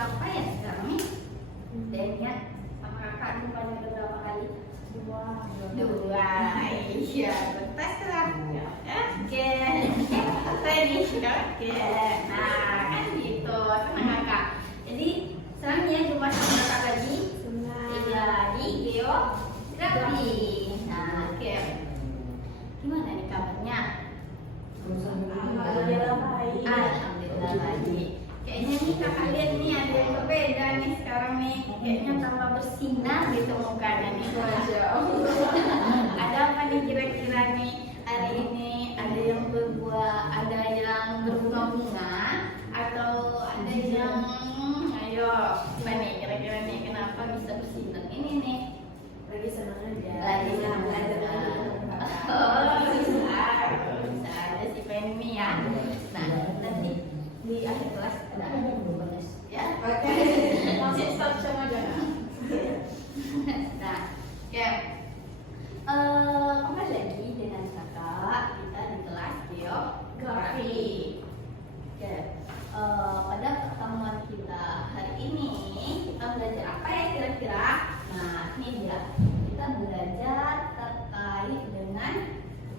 berapa ya sekarang nih? Dan sama kakak jumpa berapa kali? Dua. Iya, betul lah. Oke. Tadi oke. Nah, kan gitu. Sama kakak. Jadi sekarang ya jumpa sama kakak lagi. Tiga di geografi. Nah, oke. Gimana nih kabarnya? Alhamdulillah baik. Alhamdulillah baik. Kayaknya nih kakak lihat nih ada yang berbeda nih sekarang nih. Kayaknya tambah bersinar gitu mukanya nih. Ada apa nih kira-kira nih hari ini? Ada yang berbuah, ada yang berbunga-bunga, atau ada yang ayo apa nih kira-kira nih kenapa bisa bersinar ini nih? Lagi senang aja. Lagi senang belajar aja. lagi. Oh, bisa aja si Penmi ya. Nah, nanti di akhir kelas ada bonus ya. Oke. Langsung start sama aja. Nah, ya. Kembali lagi dengan kakak kita di kelas geografi. Oke. Pada pertemuan kita hari ini kita belajar apa ya kira-kira? Nah, ini dia. Kita belajar terkait dengan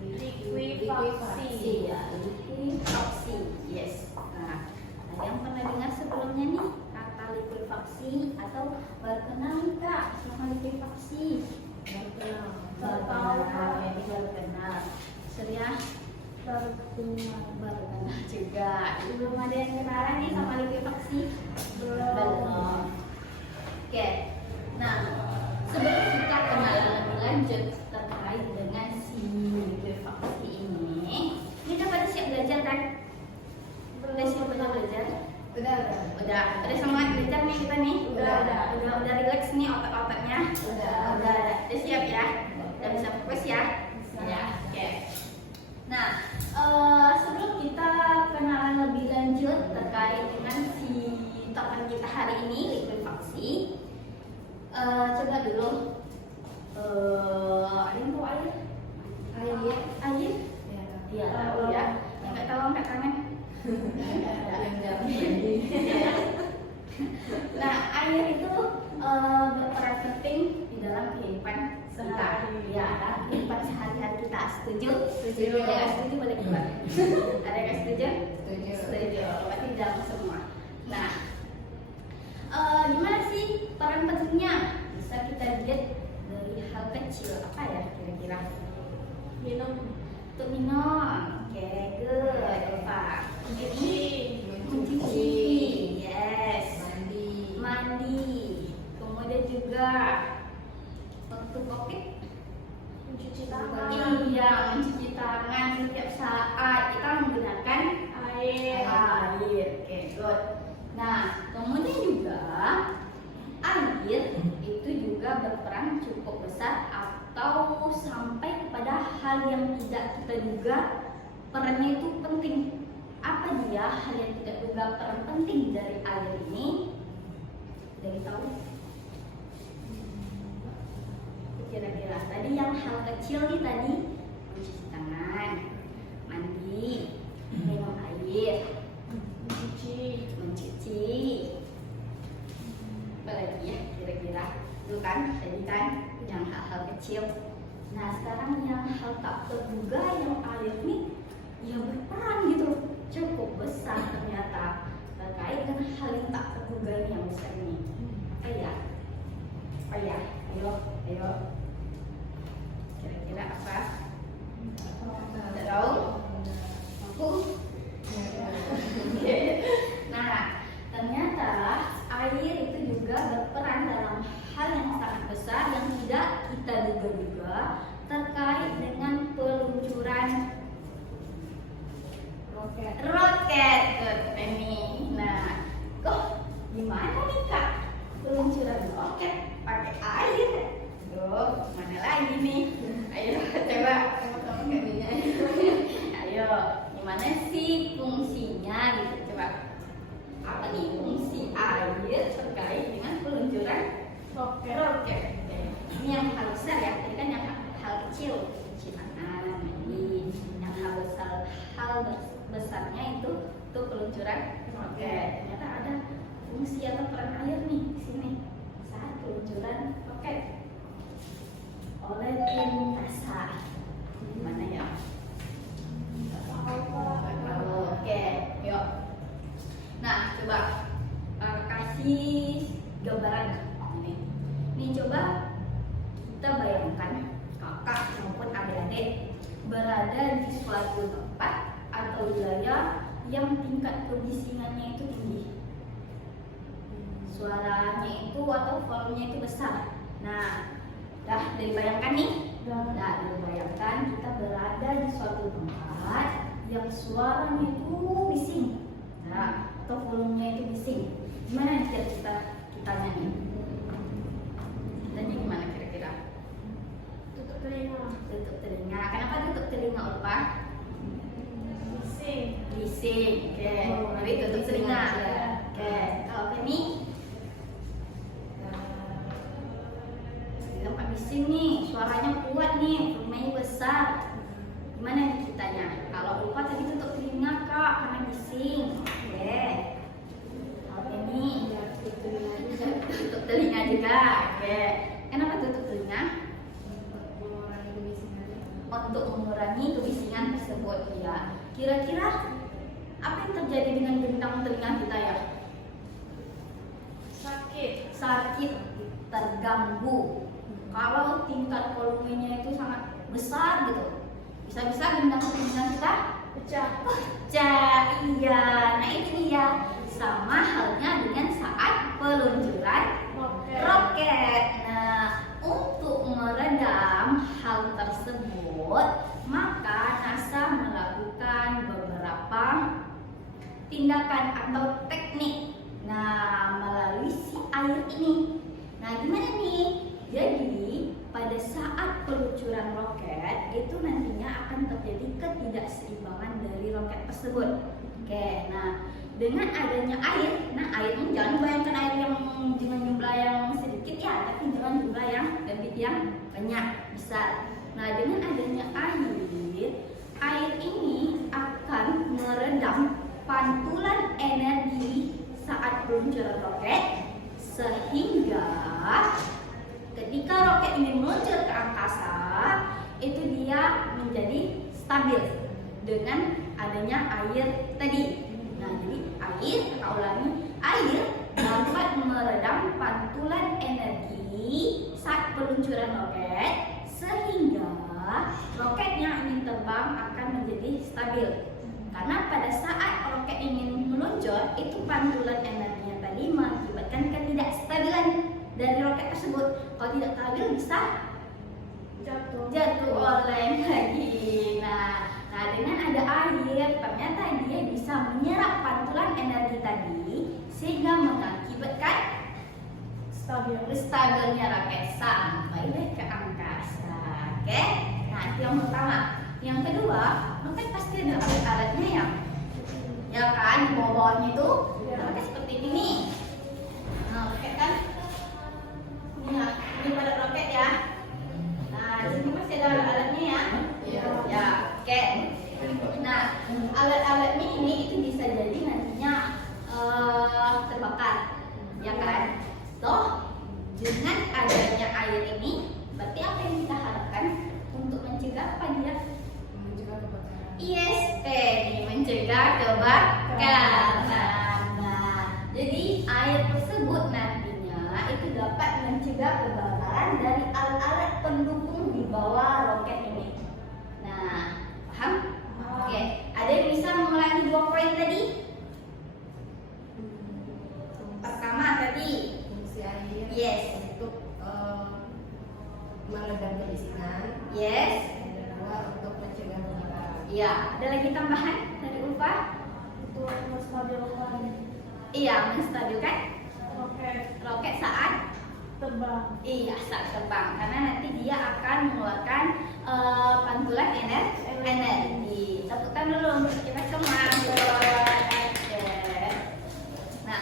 likuifaksi ya, likuifaksi. Yes. Nah, ada yang pernah dengar sebelumnya nih kata likuifaksi atau berkenal Kak sama likuifaksi? Berkenal. Surya berkenal juga. Belum ada yang kenalan nih sama likuifaksi? Belum. Oke. Nah, sebelum kita kenalan lebih lanjut terkait dengan si likuifaksi ini kita pada siap belajar kan? Udah siap belajar? Udah semangat belajar nih kita nih? Udah relax nih otak-otaknya? Udah siap ya? Udah bisa fokus ya? Ya, oke. Nah, sebelum kita kenalan lebih lanjut terkait dengan si topik kita hari ini likuifaksi, coba dulu ada yang tahu air? Air? Iya tahu ya. Yang nggak tahu angkat tangan. Nah, air itu berperan penting di dalam kehidupan sehari-hari. Ya, kehidupan sehari-hari kita. Setuju? Setuju. Ada yang setuju boleh keluar. Ada yang setuju? Setuju. Berarti dalam semua. Nah, gimana sih peran pentingnya? Bisa kita lihat dari hal kecil. Apa ya kira-kira? Minum. Untuk minum. Oke, good. Apa? Mencuci. Yes. Mandi. Kemudian juga waktu COVID Mencuci tangan. iya, mencuci tangan setiap saat kita menggunakan Air. Oke, good. Nah, kemudian juga air itu juga berperan cukup besar atau sampai kepada hal yang tidak kita duga perannya itu penting. Apa dia hal yang tidak duga peran penting dari air ini? Dari tahu? Kira-kira tadi yang hal kecil nih tadi mencuci tangan, mandi, minum air, mencuci. Apa lagi ya kira-kira? Itu kan tadi kan yang hal-hal kecil. Nah sekarang yang hal tak terduga yang air nih ya berperan gitu cukup besar ternyata terkait dengan hal yang tak terduga ini yang besar ini. Oh ya, ayo. Kira-kira apa? Tidak tahu? Aku? Nah, ternyata air itu juga berperan dalam hal yang sangat besar yang tidak kita duga-duga terkait dengan peluncuran roket Penny. Nah, kok gimana nih Kak? Peluncuran roket pakai air? Duh, mana lagi nih? Ayo coba ayo, gimana sih fungsinya gitu coba? Apa nih fungsi air terkait dengan peluncuran roket? Ini yang hal besar ya, tadi kan yang hal kecil, cuci tangan, mandi. Yang hal besarnya itu peluncuran roket. Ternyata ada fungsi atau peran air nih di sini saat peluncuran roket oleh tim NASA. Gimana ya? Oke, yuk. Nah, coba kasih gambaran ini. Ini coba kita bayangkan kakak maupun adik-adik berada di suatu tempat atau wilayah yang tingkat kebisingannya itu tinggi. Suaranya itu atau volumenya itu besar. Nah, dah dibayangkan nih? Nah, dibayangkan kita berada di suatu tempat yang suaranya itu bising. Nah, atau volumenya itu bising. Gimana kita nyanyi? Kitanya gimana kira-kira? Tutup telinga. Tutup telinga. Kenapa tutup telinga, Ulfa? Bising. Bising. Oke. Jadi tutup telinga. Oke. Kalau Femi? Di tempat bising nih, suaranya kuat nih, volumenya besar. Gimana nih kitanya? Kalau Ulfa tadi tutup telinga, Kak, karena bising. Oke. Kalau Femi? Tutup telinga juga. Oke. Kenapa tutup telinga? Untuk mengurangi kebisingan tersebut, ya. Kira-kira apa yang terjadi dengan bentang telinga kita ya? Sakit, terganggu. Kalau tingkat volumenya itu sangat besar gitu, bisa-bisa bentang telinga kita Pecah. pecah. Iya, nah itu dia. Sama halnya dengan saat peluncuran roket. Nah, untuk meredam hal tersebut, maka NASA melakukan beberapa tindakan atau teknik. Nah, melalui si air ini. Nah, gimana nih? Jadi, pada saat peluncuran roket, itu nantinya akan terjadi ketidakseimbangan dari roket tersebut. Oke, nah dengan adanya air, nah air ini jangan bayangkan air yang dengan jumlah yang sedikit ya, tapi dengan jumlah yang lebih yang banyak, besar. Nah, dengan adanya air ini akan meredam pantulan energi saat peluncuran roket, sehingga ketika roket ini meluncur ke angkasa, itu dia menjadi stabil dengan adanya air tadi. Nah, jadi air dapat meredam pantulan energi saat peluncuran roket, sehingga roket yang ingin terbang akan menjadi stabil. Karena pada saat roket ingin meluncur, itu pantulan energinya tadi mengakibatkan ketidakstabilan dari roket tersebut. Kalau tidak stabil bisa jatuh oleng lagi. Nah, dengan ada air, ternyata dia bisa menyerap pantulan energi tadi, sehingga mengakibatkan stabilnya roket sampai ke angkasa. Oke? Nah, itu yang pertama. Yang kedua, roket pasti ada alat-alatnya ya kan? Di bawah-bawahnya itu roket seperti ini nih. Nah, roket kan? Ini pada roket ya. Nah, di sini masih ada alat-alatnya ya. Ya, oke. Nah, alat-alatnya ini itu bisa jadi nantinya terbakar, ya kan? Toh, dengan adanya air ini, berarti apa yang kita harapkan untuk mencegah apa dia? Yes, mencegah kebakaran. Nah, jadi air tersebut nantinya itu dapat mencegah kebakaran dari alat-alat pendukung di bawah roket ini. Nah, paham? Oke, ada yang bisa mengulangi 2 poin tadi? Pertama tadi, fungsi air yes, untuk meredam kebisingan. yes, Yang kedua untuk mencegah kebakaran. iya. Ada lagi tambahan dari Ulfa? Untuk menstabilkan Iya, menstabilkan roket saat terbang. iya saat terbang, karena nanti dia akan mengeluarkan pantulan energi. Tepuk tangan dulu untuk kita semua. Oke. Nah,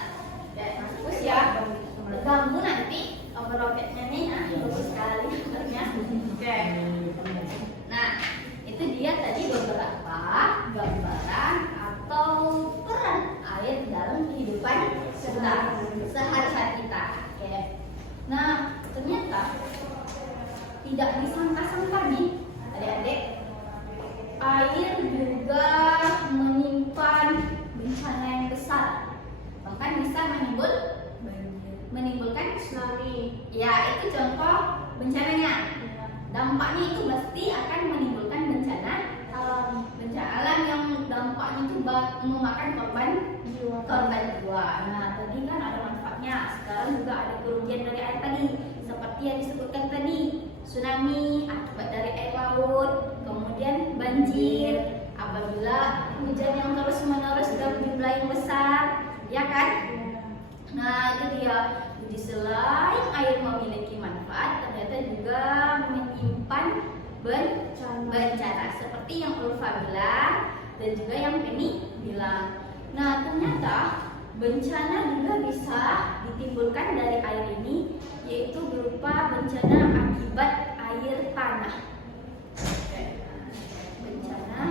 bagus ya. Terganggu nanti roketnya nih. Nah, bagus sekali gambarnya. Oke. Nah, itu dia tadi beberapa gambaran atau peran air dalam kehidupan kita sehari-hari kita. Oke. Nah, ternyata tidak disangka-sangka nih adik-adik, air juga menyimpan bencana yang besar, bahkan bisa menimbulkan tsunami. Ya, itu contoh bencananya. Dampaknya itu pasti akan menimbulkan bencana alam yang dampaknya itu memakan korban jiwa. Nah, tadi kan ada manfaatnya, sekarang juga ada kerugian dari air tadi, seperti yang disebutkan tadi, tsunami akibat dari air laut, kemudian banjir apabila hujan yang terus-menerus dalam jumlah yang besar, ya kan? Nah, itu dia. Jadi selain air memiliki manfaat, ternyata juga menyimpan bencana seperti yang Ulfa bilang dan juga yang Penny bilang. Nah, ternyata bencana juga bisa ditimbulkan dari air ini, yaitu berupa bencana akibat air tanah. Bencana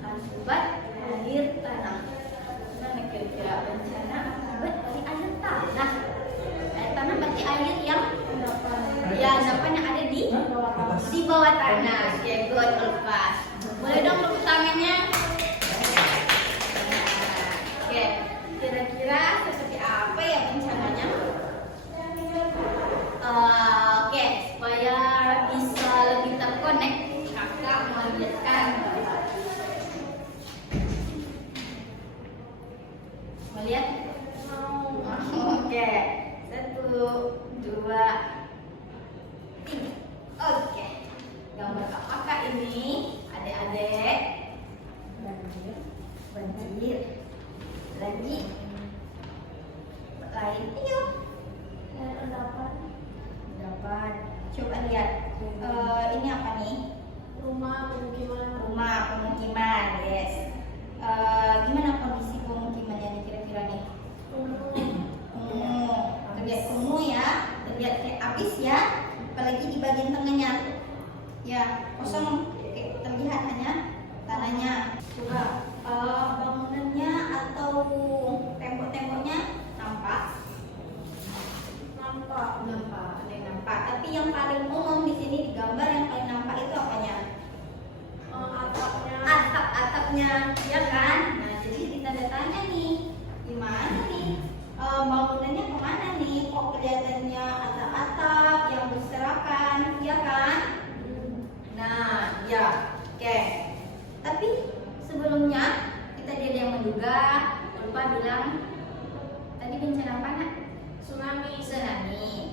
akibat air tanah. Mana kira-kira bencana akibat dari air tanah? Air tanah berarti air yang endapan yang ada di bawah tanah. Oke, good, lepas. Boleh dong tepuk tangannya? Oke, kira-kira seperti apa ya bencananya? Oke, supaya bisa lebih terkonek, kakak mau lihatkan. Mau lihat? Oke, 1, 2, 3. Oke, gambar apakah ini adik-adik? Banjir. Lagi lain, yuk. Dapat. Coba lihat. Ini apa nih? Rumah Pemukiman, yes. Gimana kondisi pemukimannya nih kira-kira nih? Terlihat kumuh ya, terlihat kayak habis ya, apalagi di bagian tengahnya, ya kosong, terlihat hanya tanahnya. Coba bangunannya atau tembok-temboknya nampak, ada yang nampak. Tapi yang paling umum di sini di gambar yang paling nampak itu apanya? Atapnya, ya kan? Nah, jadi ditanda tanya nih, gimana nih bangunannya kemana nih? Kok kelihatannya atap-atap yang berserakan, ya kan? Nah, ya, oke. Tapi sebelumnya kita jadi yang menduga, lupa bilang tadi bencana apa nak? Tsunami.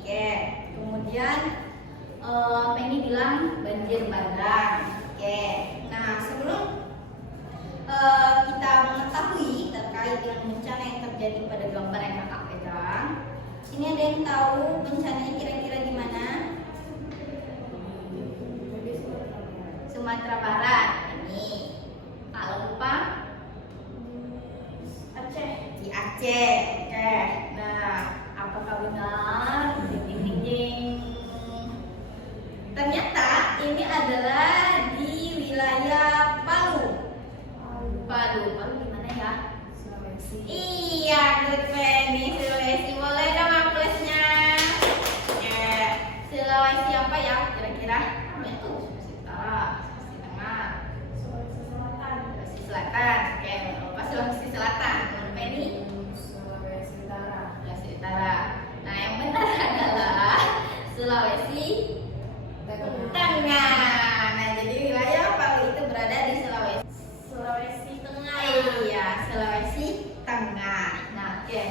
Oke. Kemudian Penny bilang banjir bandang. Oke. Nah, sebelum kita mengetahui terkait dengan bencana yang terjadi pada gambar yang kakak pegang, ini ada yang tahu bencananya kira-kira di mana? Sumatera Barat. Ini kalau lupa di Aceh. Oke. Nah, apakah benar? Ding ding ding. Ternyata ini adalah di wilayah Palu di mana ya? Sulawesi. Iya, good Penny, Sulawesi. Boleh dong aplausnya. Oke. Sulawesi apa ya kira-kira? Apa itu? Sulawesi Utara, Sulawesi Tengah, Sulawesi Selatan. Oke, apa Sulawesi Selatan? Menurut Penny? Sulawesi Utara. Nah, yang benar adalah Sulawesi Tengah. Nah, jadi wilayah Palu itu berada di Sulawesi Tengah. Iya, Sulawesi Tengah. Nah, oke.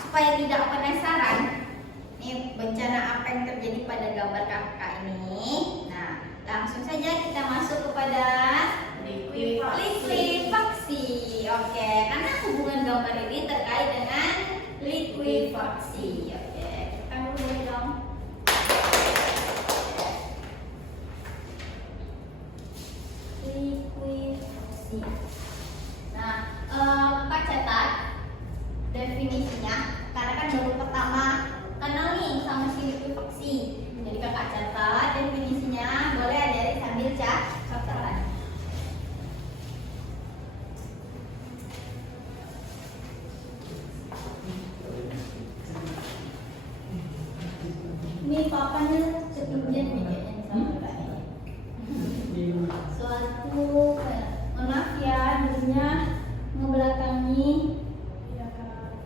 Supaya tidak penasaran, nih bencana apa yang terjadi pada gambar kakak ini. Nah, langsung saja kita masuk kepada likuifaksi. Oke, karena hubungan gambar ini terkait dengan likuifaksi. Oke, kita mulai dong. Likuifaksi. Nah, Kak catat definisinya karena kan baru pertama kenal nih sama si likuifaksi. Jadi kakak catat definisinya, boleh adik sambil catat. ini papannya ketinggian nih kayaknya sama kayaknya. Suatu maaf ya, dulunya ngebelakangi. Iya kak.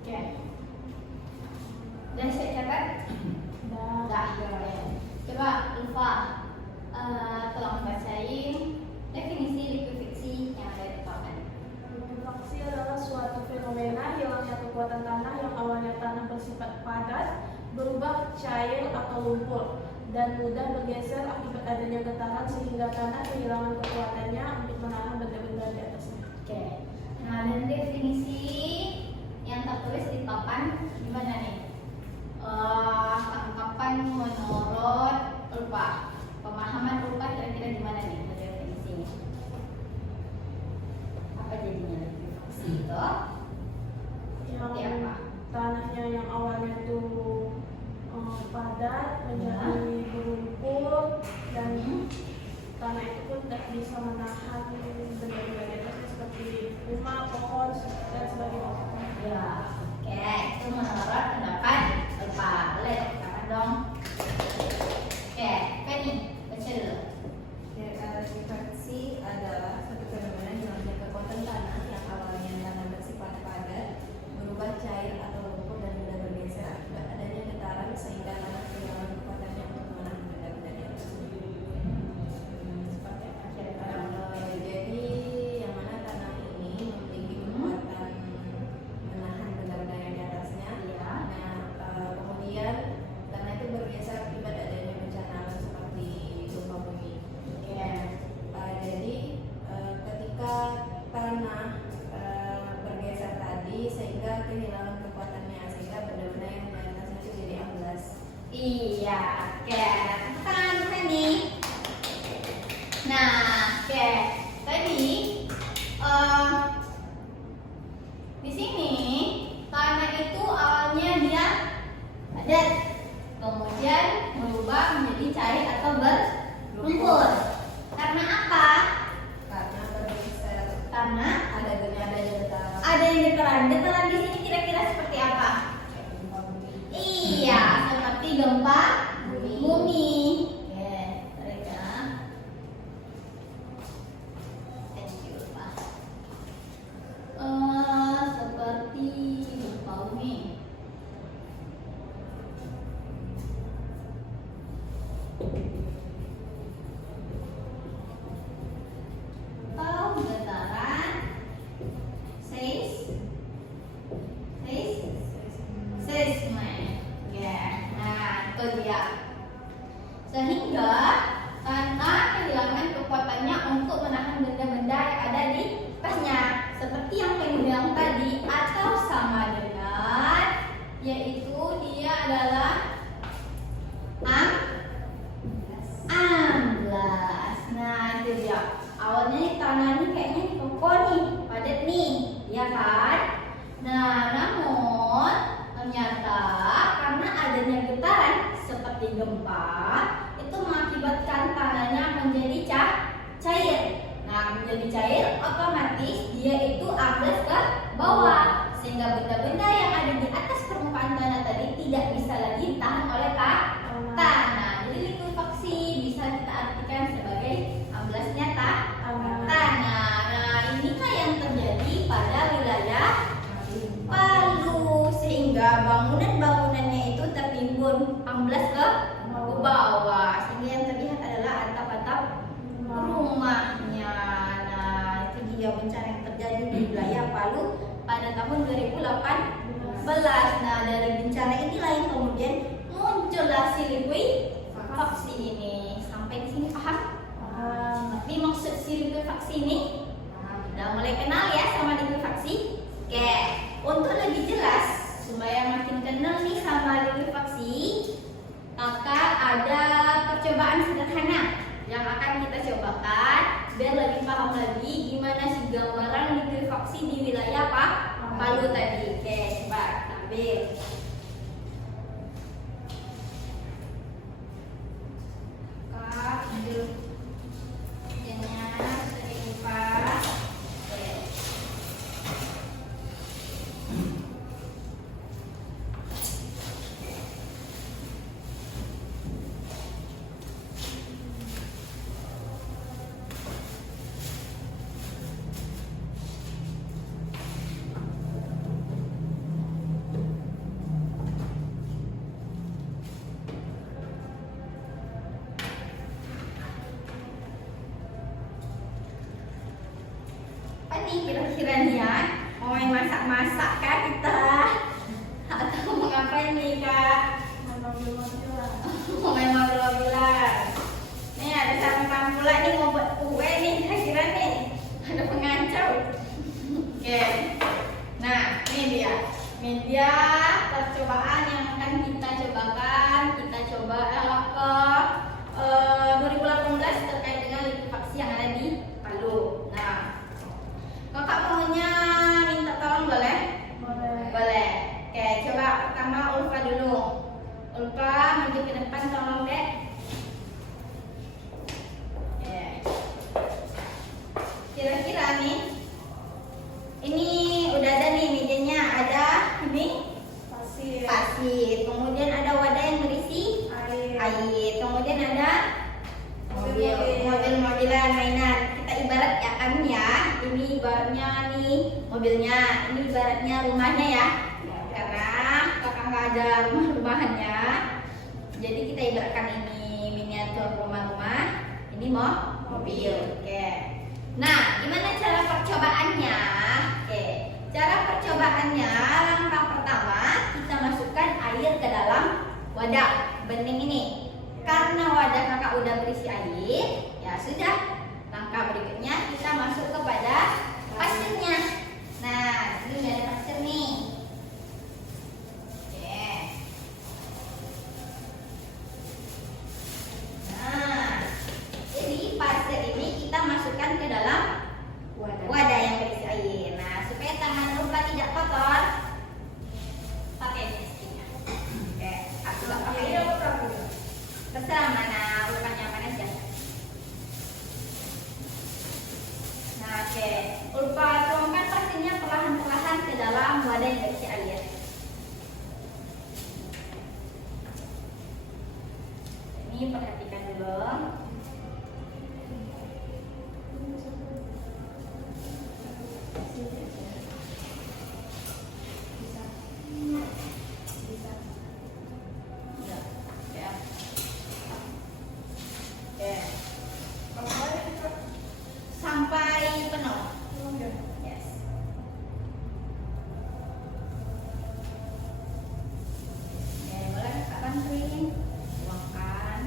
Oke. Udah saya catat? Udah. Coba Ulfa, tolong bacain definisi likuifaksi yang ada di papan. Likuifaksi adalah suatu fenomena hilangnya kekuatan tanah yang awalnya tanah bersifat padat, berubah cair atau lumpur, dan mudah bergeser akibat adanya getaran sehingga tanah kehilangan kekuatannya untuk menahan benda-benda di atasnya. Oke. Nah, dan definisi yang tertulis di papan gimana nih? Tangkapan menurut Ulfa, pemahaman Ulfa kira-kira gimana nih definisinya? Apa jadinya likuifaksi itu? Seperti apa? Tanahnya yang awalnya itu padat menjadi berlumpur, dan tanah itu pun tidak bisa menahan benda-benda di atasnya seperti rumah, pohon, dan sebagainya. Ya, oke, itu menurut pendapat Ulfa. Boleh katakan dong. Oke, Penny, baca dulu. Likuifaksi adalah suatu fenomena hilangnya kekuatan tanah yang awalnya tanah bersifat padat, berubah cair atau lumpur dan mudah bergeser akibat adanya getaran sehingga tanah kehilangan kekuatannya untuk menahan benda-benda di atasnya. Seperti apa kira-kira? Jadi yang mana tanah ini memiliki kekuatan menahan benda-benda yang di atasnya. Iya. Nah, kemudian tanah itu bergeser akibat adanya bencana alam seperti gempa bumi. Oke. Jadi ketika tanah bergeser tadi sehingga kehilangan kekuatannya sehingga benda-benda yang di atasnya itu jadi amblas. Iya, oke. Kan Penny. Nah, oke. Tadi di sini tanah itu awalnya dia padat, kemudian berubah menjadi cair atau berlumpur. Karena apa? Karena bergeser Karena adanya getaran ada yang getaran. Getaran di sini kira-kira seperti apa? kayak gempa bumi. Iya, seperti gempa seperti gempa itu mengakibatkan tanahnya menjadi cair. Nah, menjadi cair otomatis dia itu ambles ke bawah sehingga benda-benda yang ada di atas permukaan tanah tadi tidak bisa lagi ditahan oleh tanah. Jadi likuifaksi bisa kita artikan sebagai amblasnya tanah. Nah, inilah yang terjadi pada wilayah Palu sehingga bangunan-bangunannya itu tertimbun amblas ke bawah sehingga yang terlihat adalah atap-atap rumahnya. Nah, itu dia bencana yang terjadi di wilayah Palu pada tahun 2018. Nah, dari bencana inilah yang kemudian muncullah si likuifaksi ini. Sampai di sini paham? Tapi maksud si likuifaksi ini udah mulai kenal ya sama likuifaksi? Oke, untuk lebih jelas supaya makin kenal nih sama likuifaksi, maka ada percobaan sederhana yang akan kita cobakan biar lebih paham lagi gimana sih gambaran likuifaksi di wilayah Palu tadi. Oke, coba ambil. Ambil pennya, sering lipat. Oke. Apa nih kira-kira nih ya? Mau main masak-masak kah kita? Atau mau ngapain nih kak? Mau main mobil-mobilan. Nih ada sampan pula nih mau buat kue nih kira-kira nih. Ada pengancam. Oke. Nah ini dia media percobaan yang akan kita cobakan. Kita coba ke 2018 terkait dengan likuifaksi yang ada di Palu. Nah, kakak maunya minta tolong boleh? Boleh. Oke, coba pertama Ulfa dulu. Ulfa maju ke depan tolong dek. Oke. Kira-kira nih, ini udah ada nih mejanya, ada ini pasir. Kemudian ada wadah yang berisi air. Kemudian ada mobil-mobilan mainan. Kita ibarat ya kan ya, ini ibaratnya nih mobilnya, ini ibaratnya rumahnya ya. Karena kakak nggak ada rumah-rumahannya, jadi kita ibaratkan ini miniatur rumah-rumah, ini mobil. Oke. Nah, gimana cara percobaannya? Oke, cara percobaannya langkah pertama kita masukkan air ke dalam wadah bening ini. Karena wadah kakak udah berisi air, ya sudah. Langkah berikutnya kita masuk kepada pasirnya. Nah, ini udah ada pasir nih. Oke. Nah, jadi pasir ini kita masukkan ke dalam wadah yang berisi air. Nah, supaya tangan lupa tidak kotor, pakai miskinnya. Oke, aku nggak pakai ini. Terserah mana ulpan nyaman aja. Nah, oke. Ulpa tuangkan pasirnya perlahan-perlahan ke dalam wadah yang berisi air. Ini perhatikan dulu. Sampai penuh. Yes. Oke, boleh kakak bantuin. Tuangkan.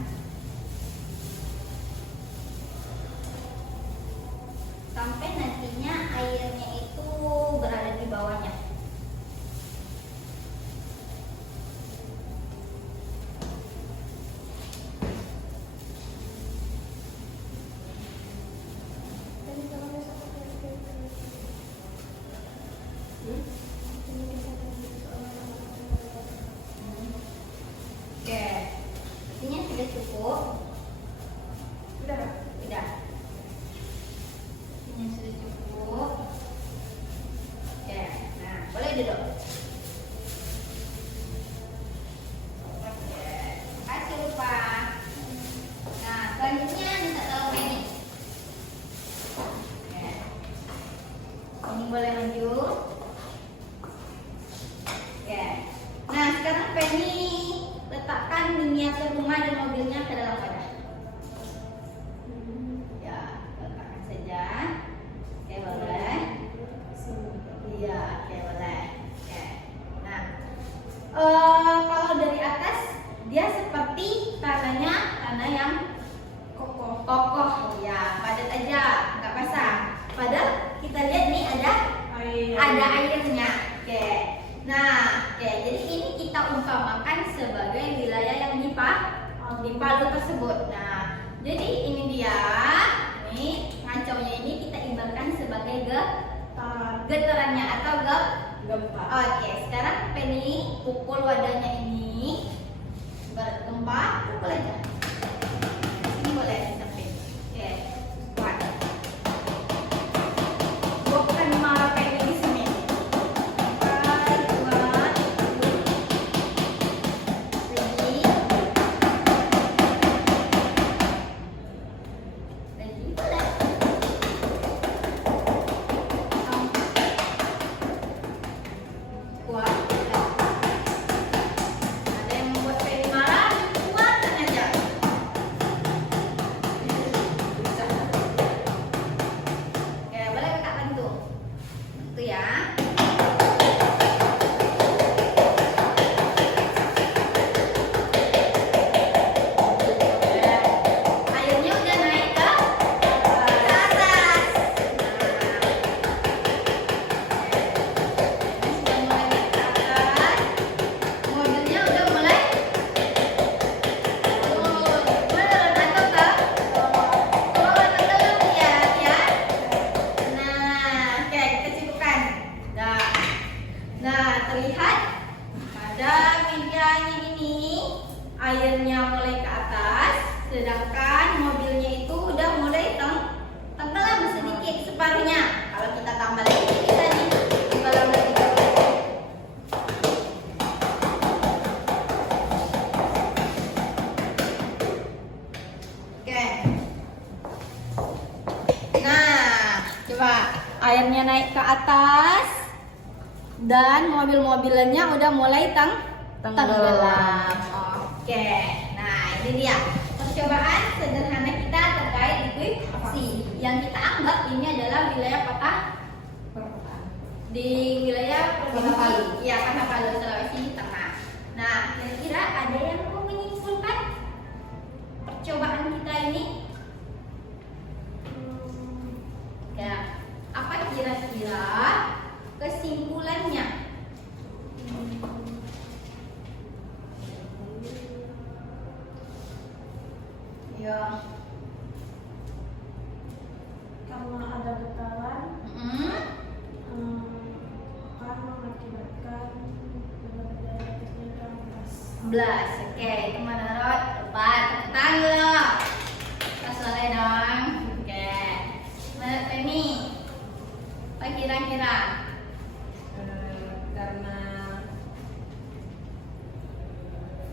Kalau dari atas dia seperti tanah yang kokoh, ya padat aja, nggak basah. Padahal kita lihat nih ada airnya. Oke. Nah, oke. Jadi ini kita umpamakan sebagai wilayah yang di Palu tersebut. Nah, jadi ini dia. Nih ngacaunya ini kita ibaratkan sebagai getarannya atau Gempa. Oke, sekarang Penny pukul wadahnya ini. Ibarat gempa, pukul aja. Ini boleh sampai. Oke, kuat. Bukan marah Penny di sini. Kuat. Ready, boleh. Kuat. Ada yang membuat Penny marah, kuatkan aja. Oke, boleh kakak bantu. Bantu ya. Airnya udah naik ke atas. Sudah mulai naik ke atas. Mobilnya udah mulai turun atau tenggelam ya. Nah, oke kita cukupkan. Nah, terlihat pada mejanya ini airnya mulai ke atas, sedangkan mobilnya itu udah mulai tenggelam sedikit separuhnya. Kalau kita tambah lagi kita nih tenggelam lagi. Oke. Nah, coba airnya naik ke atas dan mobil-mobilannya udah mulai tenggelam. Oke. Nah, ini dia percobaan sederhana kita terkait likuifaksi yang kita anggap ini adalah wilayah kota di wilayah Kota Palu. Iya, Kota Palu, Sulawesi Tengah. Nah, kira-kira ada yang mau menyimpulkan percobaan kita ini? Ya, apa kira-kira kesimpulannya? Ya. Karena ada getaran akan mengakibatkan benda-benda di atasnya keras. 11. Oke, itu mana Rod? Tepat. Tepuk tangan dulu. Pas selesai dong. Oke. Mana Penny? Apa kira-kira?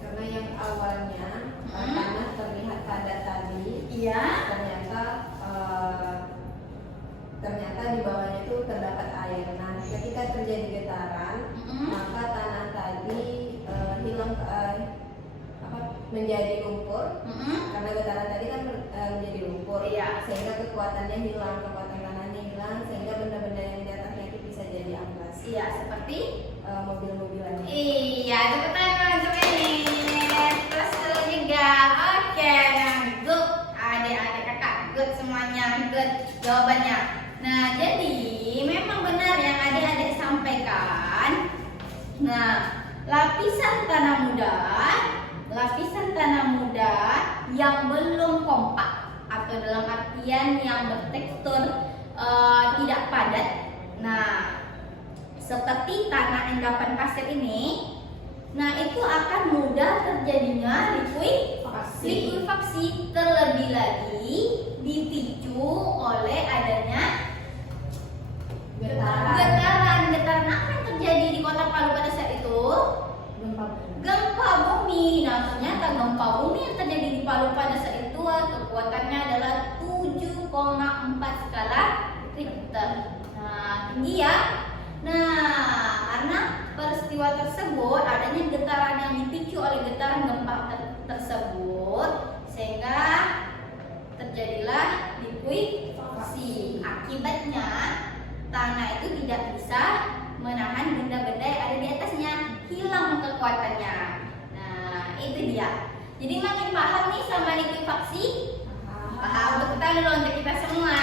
Karena yang awalnya tanah terlihat padat tadi, Iya. ternyata di bawahnya itu terdapat air. Nah, ketika terjadi getaran, maka tanah tadi hilang menjadi lumpur. Karena getaran tadi kan menjadi lumpur, Iya. sehingga kekuatan tanahnya hilang, sehingga benda-benda yang di atasnya itu bisa jadi amplas. Iya, seperti Mobil-mobilannya. iya, tepuk tangan untuk ini. Terus juga. Oke, nah good. Adik-adik kakak good semuanya, good jawabannya. Nah, jadi memang benar yang adik-adik sampaikan. Nah, lapisan tanah muda yang belum kompak atau dalam artian yang bertekstur tidak padat. Nah, seperti tanah endapan pasir ini, nah itu akan mudah terjadinya likuifaksi, terlebih lagi dipicu oleh adanya getaran. Getaran apa yang terjadi di Kota Palu pada saat itu? Gempa bumi. Nah, ternyata gempa bumi yang terjadi di Palu pada saat itu kekuatannya adalah 7,4 skala Richter. Nah, tinggi ya. Nah, karena peristiwa tersebut adanya getaran yang dipicu oleh getaran gempa tersebut, sehingga terjadilah likuifaksi. Akibatnya tanah itu tidak bisa menahan benda-benda yang ada di atasnya, hilang kekuatannya. Nah, itu dia. Jadi makin paham nih sama likuifaksi? Paham. Tepuk tangan dulu untuk kita semua.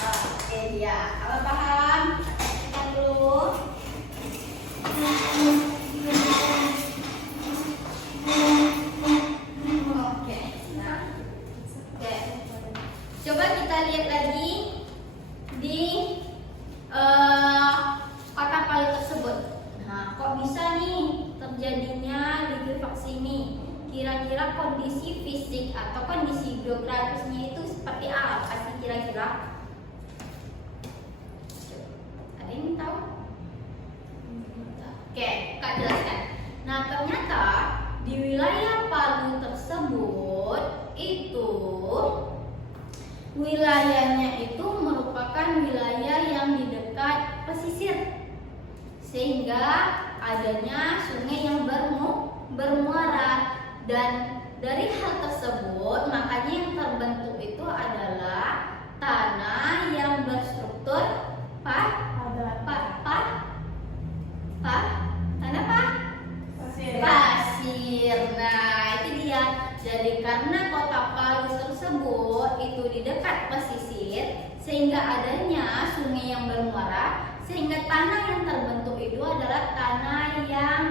Oke dia. Kalau paham, kita dulu. Oke. Nah, oke. Coba kita lihat lagi di kotak palu tersebut. Nah, kok bisa nih terjadinya likuifaksi ini? Kira-kira kondisi fisik atau kondisi geografisnya itu seperti apa sih kira-kira? Ada yang tahu? Oke, Kak jelaskan. Nah, ternyata di wilayah Palu tersebut itu wilayahnya itu merupakan wilayah yang di dekat pesisir, sehingga adanya sungai yang bermuara, dan dari hal tersebut makanya yang terbentuk itu adalah tanah yang berstruktur pasir. Nah, itu dia. Jadi karena kota Palu tersebut itu di dekat pesisir, sehingga adanya sungai yang bermuara, sehingga tanah yang terbentuk itu adalah tanah yang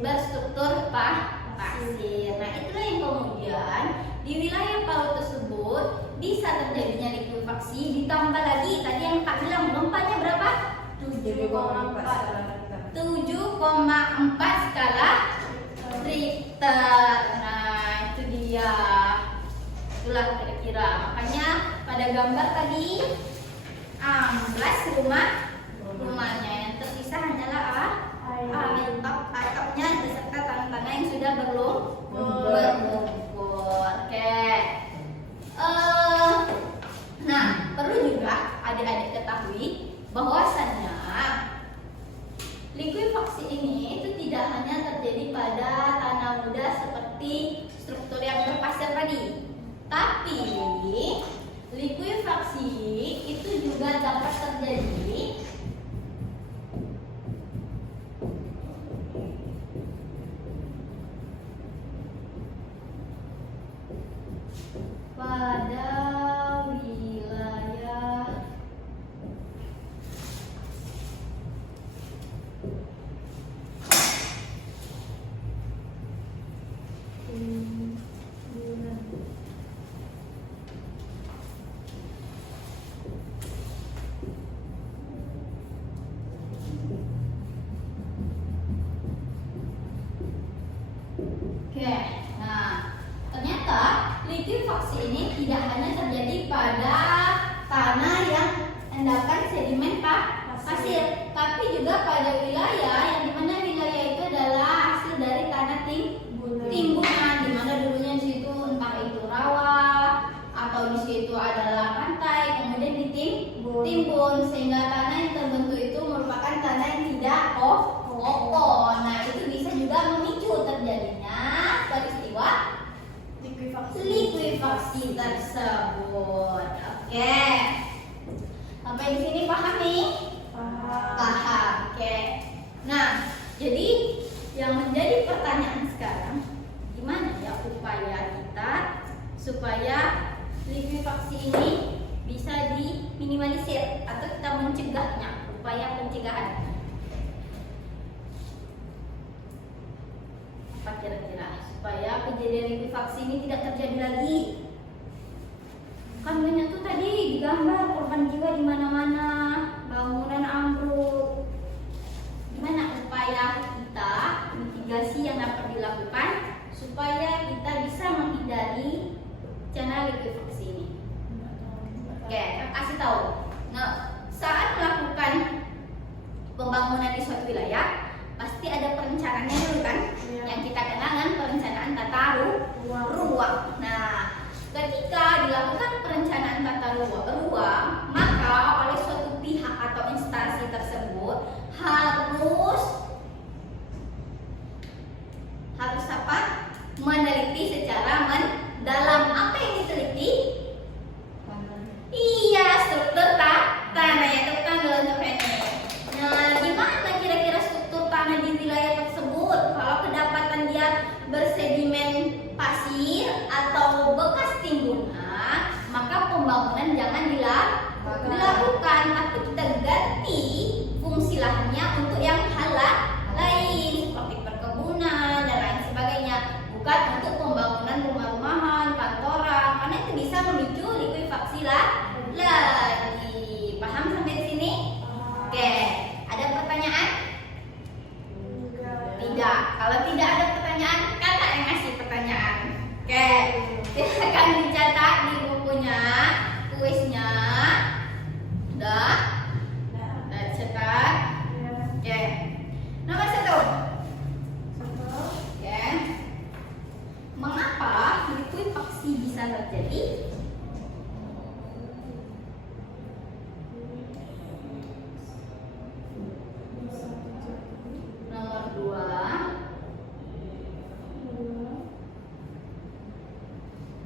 berstruktur pasir. Nah, itulah yang kemudian di wilayah Palu tersebut bisa terjadinya likuifaksi. Ditambah lagi tadi yang Kak bilang gempanya berapa? 7,4 skala Richter. Nah, itu dia. Itulah kira-kira. Makanya pada gambar tadi amblas rumahnya, yang tersisa hanyalah atapnya beserta tanah-tanah yang sudah berlumpur. Oke. Nah, perlu juga adik-adik ketahui bahwasannya likuifaksi ini itu tidak hanya terjadi pada tanah muda seperti struktur yang berpasir tadi, tapi likuifaksi itu juga dapat terjadi pada wilayah Oke, nah ternyata likuifaksi ini tidak hanya terjadi pada tanah yang endapan sedimen pasir, tapi juga pada wilayah yang dimana wilayah itu adalah hasil dari tanah timbunan, dimana dulunya di situ entah itu rawa atau di situ adalah pantai, kemudian ditimbun, sehingga tanah yang terbentuk itu merupakan tanah yang tidak kokoh. Nah, itu bisa juga memicu terjadinya peristiwa likuifaksi tersebut. Oke. Sampai di sini paham nih? Paham. Oke. Nah, jadi yang menjadi pertanyaan sekarang, gimana ya upaya kita supaya likuifaksi ini bisa diminimalisir atau kita mencegahnya, upaya pencegahan. Apa kira-kira supaya kejadian likuifaksi ini tidak terjadi lagi? Kan banyak tuh tadi digambar korban jiwa di mana-mana, bangunan ambruk. Gimana upaya kita mitigasi yang dapat dilakukan supaya kita bisa menghindari bencana likuifaksi ini? Oke, kasih tahu. Nah, saat melakukan pembangunan di suatu wilayah, pasti ada perencanaannya dulu kan? Yang kita kenal dengan perencanaan tata ruang. Nah, ketika dilakukan perencanaan tata ruang, maka oleh suatu pihak atau instansi tersebut harus apa? Meneliti secara mendalam. Apa yang diteliti? Iya, struktur tanah, ya, struktur untuk ini. Nah, gimana Kalau tidak ada pertanyaan, kakak yang ngasih pertanyaan. Oke, silakan dicatat di bukunya, kuisnya. Udah? Udah cetak. Oke. Nomor 1. Oke. Mengapa likuifaksi bisa terjadi? Nomor 2.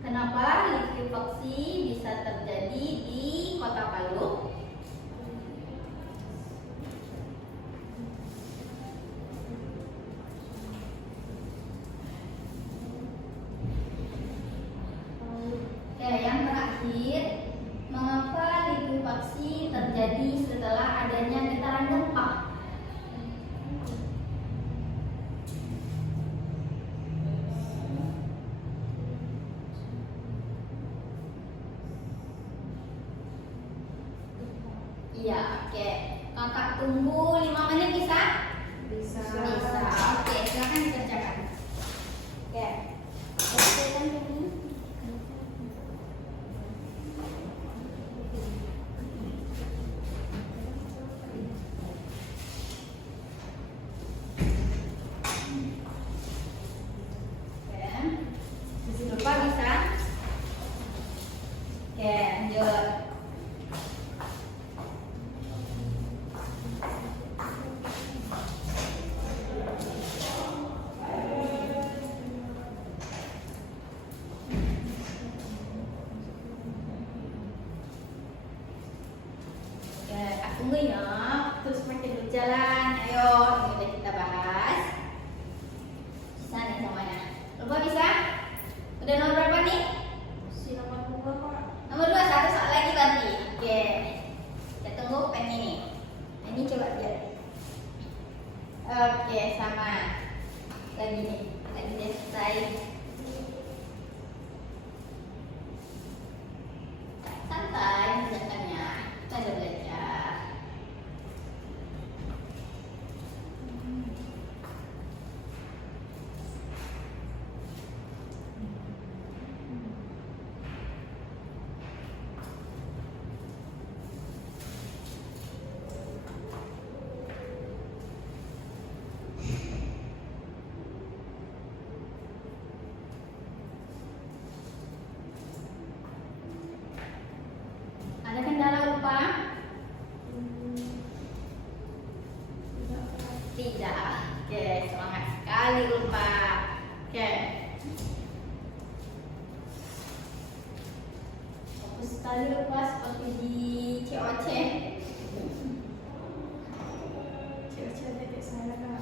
Kenapa likuifaksi bisa terjadi di Kota Palu? Oke, yang terakhir, mengapa likuifaksi terjadi setelah adanya getaran gempa? Iya, oke. Kakak tunggu 5 menit bisa? Bisa. Bisa. Oke, silakan dikerjakan. Oke. Kerjakan ini. Oke. Masih lupa bisa? Oke, lanjut. Oke, Kak tunggu ya. Terus makin berjalan. Ayo, ini udah kita bahas. Bisa nih semuanya. Lupa bisa? Udah nomor berapa nih? Nomor 2, Kak. Nomor 2, satu soal lagi berarti. Oke. Kita tunggu pen ini. Ini coba lihat. Oke, sama. Lagi nih. Lagi udah selesai. Santai kerjaannya. Kita udah belajar. Ada kendala lupa? Tidak. Oke, semangat sekali lupa. Oke. Fokus sekali lupa seperti di COC. COC ada kayak saya, Kak.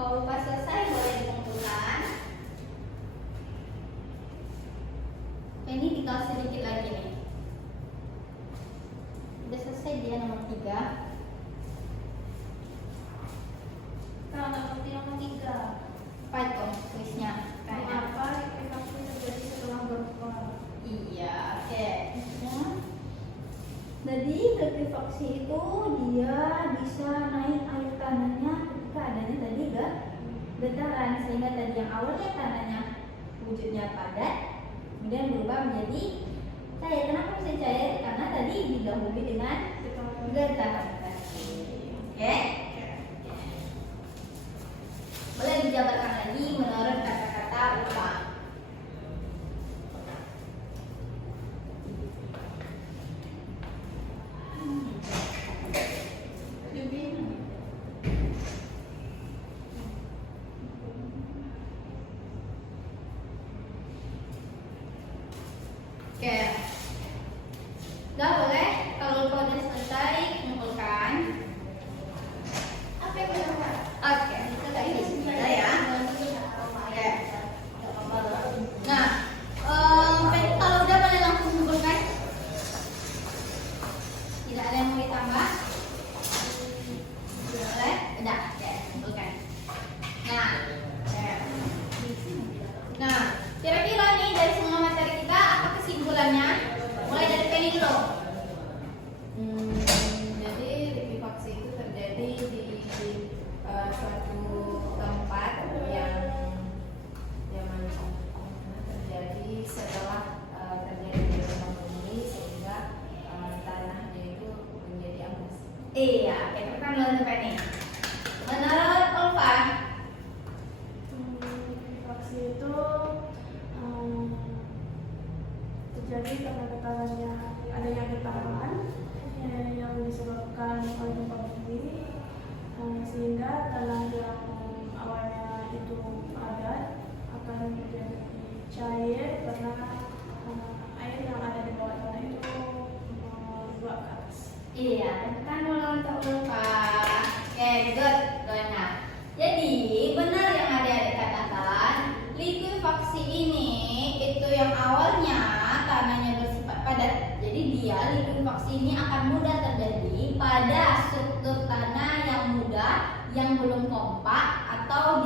Kalau pas selesai boleh dikumpulkan. Ini dikasih sedikit lagi nih. Udah selesai dia nomor 3. Kak, nggak ngerti nomor 3. Apa itu kuisnya? Mengapa likuifaksi terjadi setelah gempa? Iya, oke. Ya. Jadi likuifaksi itu dia bisa naik air tanahnya ketika adanya tadi getaran, sehingga tadi yang awalnya tanahnya wujudnya padat kemudian berubah menjadi cair. Kenapa bisa cair? Karena tadi didahului dengan getaran tadi. Oke? Boleh dijabarkan lagi menurut kata-kata ulang. Oke, udah boleh. Kalau udah selesai kumpulkan. Apa yang udah? Oke, kita tadi sudah ya. Oke,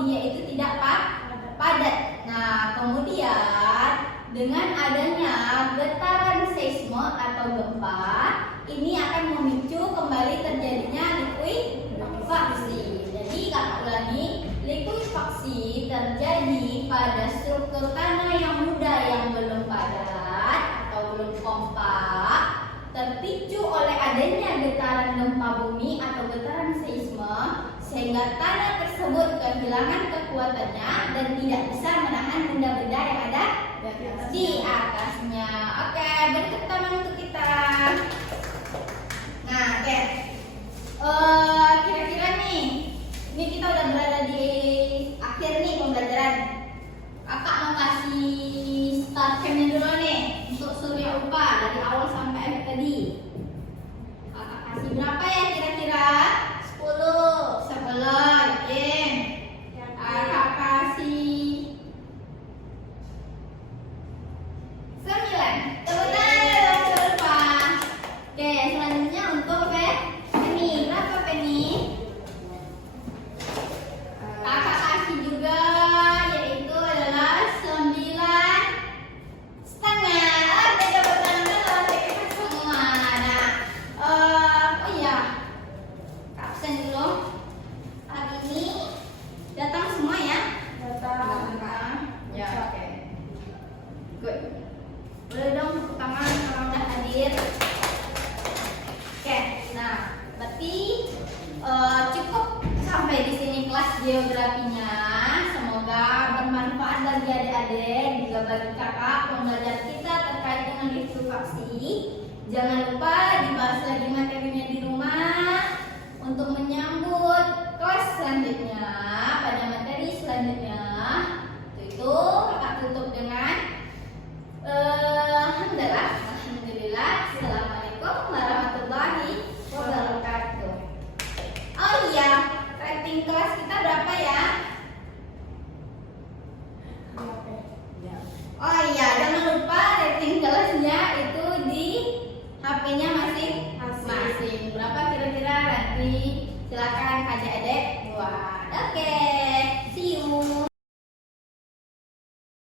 dia itu tidak padat. Nah, kemudian dengan adanya getaran seisme atau gempa, ini akan memicu kembali terjadinya likuifaksi. Jadi kakak ulangi, likuifaksi terjadi pada struktur tanah yang muda yang belum padat atau belum kompak, terpicu oleh adanya getaran gempa bumi atau getaran seisme, sehingga tanah tersebut kehilangan kekuatannya dan tidak bisa menahan benda-benda yang ada di atasnya. Oke, beri tepuk tangan untuk kita. Nah, oke. Kira-kira nih, ini kita udah berada di akhir nih pembelajaran. Kakak mau kasih start time dulu nih untuk Surya Upa dari awal sampai akhir tadi. Kakak kasih berapa ya kira-kira? 10. Yakin? Kakak kasih 9. Tepuk tangan Surya Upa. Oke, selanjutnya untuk Penny. Berapa Penny? Kakak kasih juga, yaitu adalah 9,5. Oke, tepuk tangan untuk semua. Nah, oh iya, absen dulu. Hari ini datang semua ya? Datang. Ya, oke. Good. Boleh dong tepuk tangan kalau udah hadir. Oke, nah berarti cukup sampai di sini kelas geografinya. Semoga bermanfaat bagi adik-adik, juga bagi kakak pembelajar kita terkait dengan likuifaksi. Jangan lupa dibahas lagi materinya di rumah untuk menyambut kelas selanjutnya pada materi selanjutnya. Itu kakak tutup dengan Alhamdulillah. Assalamualaikum warahmatullahi wabarakatuh. Oh iya, rating kelas kita berapa ya? Oh iya, jangan lupa rating kelasnya itu di HP-nya masing-masing. Berapa kira-kira nanti? Silakan adik-adik